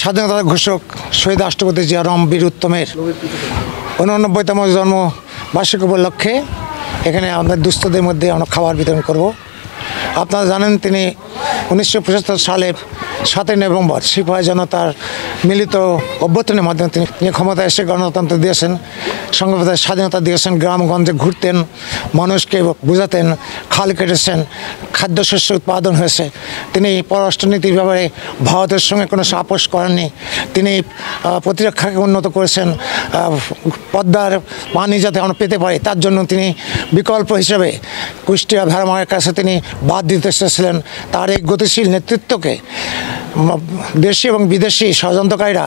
স্বাধীনতা ঘোষক শহীদ রাষ্ট্রপতি জিয়া রহমান বীর উত্তমের 89তম জন্মবার্ষিকী উপলক্ষে এখানে আমাদের দুস্থদের মধ্যে আমরা খাবার বিতরণ করব। আপনারা জানেন তিনি 1975 সালের 7 নভেম্বর সিপাহী জনতার মিলিত অভ্যুত্থানের মাধ্যমে তিনি ক্ষমতায় এসে গণতন্ত্র দিয়েছেন, সংবিধানের স্বাধীনতা দিয়েছেন, গ্রামগঞ্জে ঘুরতেন, মানুষকে বোঝাতেন, খাল কেটেছেন, খাদ্যশস্য উৎপাদন হয়েছে। তিনি পররাষ্ট্রনীতির ব্যাপারে ভারতের সঙ্গে কোনো আপোষ করেননি। তিনি প্রতিরক্ষাকে উন্নত করেছেন, পদ্মার পানি যাতে আমরা পেতে পারি তার জন্য তিনি বিকল্প হিসেবে কুষ্টিয়া ভেড়ামারের কাছে তিনি বাদ দিতে এসেছিলেন। তার এই গতিশীল নেতৃত্বকে দেশি এবং বিদেশি ষড়যন্ত্রকারীরা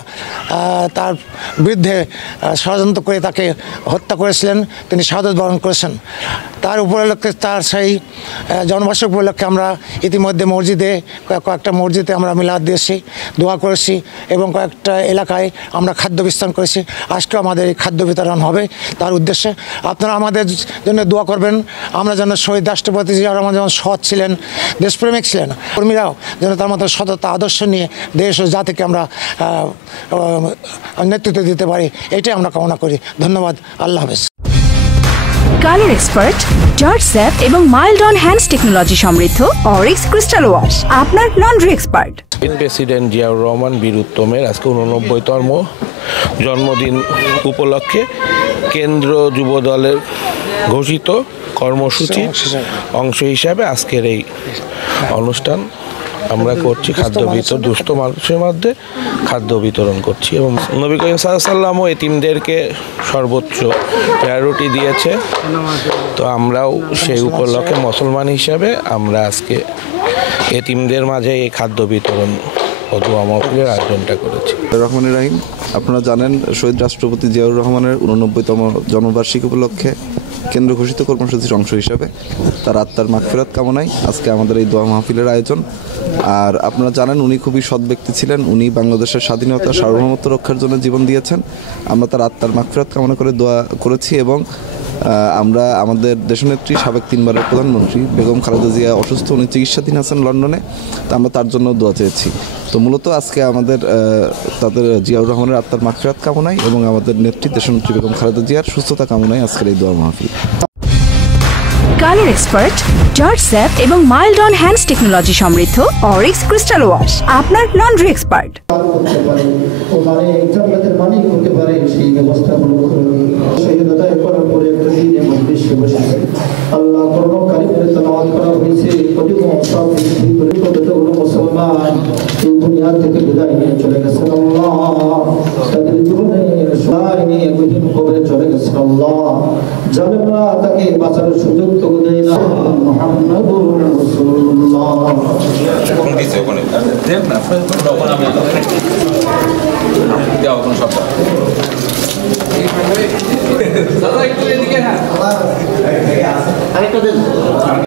তার বিরুদ্ধে ষড়যন্ত্র করে তাকে হত্যা করেছিলেন, তিনি শাহাদত বরণ করেছেন। তার উপলক্ষে তার সেই জন্মবার্ষিকী উপলক্ষে আমরা ইতিমধ্যে কয়েকটা মসজিদে আমরা মিলাদ দিয়েছি, দোয়া করেছি এবং কয়েকটা এলাকায় আমরা খাদ্য বিতরণ করেছি। আজকেও আমাদের এই খাদ্য বিতরণ হবে তার উদ্দেশ্যে। আপনারা আমাদের জন্য দোয়া করবেন, আমরা যেন শহীদ রাষ্ট্রপতি জিয়া রহমান যেমন সৎ ছিলেন, দেশপ্রেমিক ছিলেন, কর্মীরাও যেন তার মতো সততা আদর্শ নিয়ে দেশ ও জাতিকে আমরা নেতৃত্ব দিতে পারি, এটাই আমরা কামনা করি। ধন্যবাদ। আল্লাহ হাফেজ। কালার এক্সপার্ট, জর্জ স্যাপ এবং মাইল্ড অন হ্যান্ডস টেকনোলজি সমৃদ্ধ অরিক্স ক্রিস্টাল ওয়াশ আপনার laundry expert. President Ziaur Rahman বীর উত্তমের আজকে 89তম জন্মদিন উপলক্ষে কেন্দ্র যুব দলের ঘোষিত কর্মসূচির অংশ হিসাবে আজকের এই অনুষ্ঠান আমরা করছি। খাদ্য বিতরণ, দুস্থ মানুষের মধ্যে খাদ্য বিতরণ করছি এবং নবী করিম সাল্লাল্লাহু আলাইহি ওয়াসাল্লামও এতিমদেরকে সর্বোচ্চ প্রায়োরিটি দিয়েছে। তো আমরাও সেই উপলক্ষে মুসলমান হিসাবে আমরা আজকে এতিমদের মাঝে এই খাদ্য বিতরণ ও দোয়া মাহফিলের আয়োজনটা করেছি। রহমানুর রহিম, আপনারা জানেন শহীদ রাষ্ট্রপতি জিয়াউর রহমানের 89তম জন্মবার্ষিকী উপলক্ষে কেন্দ্র ঘোষিত কর্মসূচির অংশ হিসাবে তার আত্মার মাগফিরাত কামনায় আজকে আমাদের এই দোয়া মাহফিলের আয়োজন। আর আপনারা জানেন উনি খুবই সৎ ব্যক্তি ছিলেন, উনি বাংলাদেশের স্বাধীনতা সার্বভৌমত্ব রক্ষার জন্য জীবন দিয়েছেন। আমরা তার আত্মার মাগফিরাত কামনা করে দোয়া করেছি এবং আমরা আমাদের দেশনেত্রী সাবেক 3বারের প্রধানমন্ত্রী বেগম খালেদা জিয়া অসুস্থ, উনি চিকিৎসাধীন আছেন লন্ডনে, তো আমরা তার জন্য দোয়া চেয়েছি। তো মূলত আজকে আমাদের তাদের জিয়াউর রহমানের আত্মার মাগফিরাত কামনায় এবং আমাদের নেত্রী দেশনেত্রী বেগম খালেদা জিয়ার সুস্থতা কামনায় আজকের এই দোয়া মাহফিল। কালার এক্সপার্ট, জর্জ স্যাপ এবং মাইল্ড অন হ্যান্ডস টেকনোলজি সমৃদ্ধ অরিক্স ক্রিস্টাল ওয়াশ আপনার লন্ড্রি এক্সপার্ট। আল্লাহ কোরআন কারীমের তেলাওয়াত করা হয়েছে, কোটি মুসলমান এই দুনিয়া থেকে বিদায় নিয়ে চলে গেছেন। আল্লাহ তাদের জীবনের সহায় নিয়ে গহীন কবরে চলে গেছেন। আল্লাহ জালেমরা তাকে বাঁচানোর সুযোগ তো দেয় না। মুহাম্মাদুর রাসূলুল্লাহ। কোন দিছে ওখানে দেন না, তখন আমি দাও কোন শব্দ দাদা একটু এদিকে। হ্যাঁ আরেকটা দেন।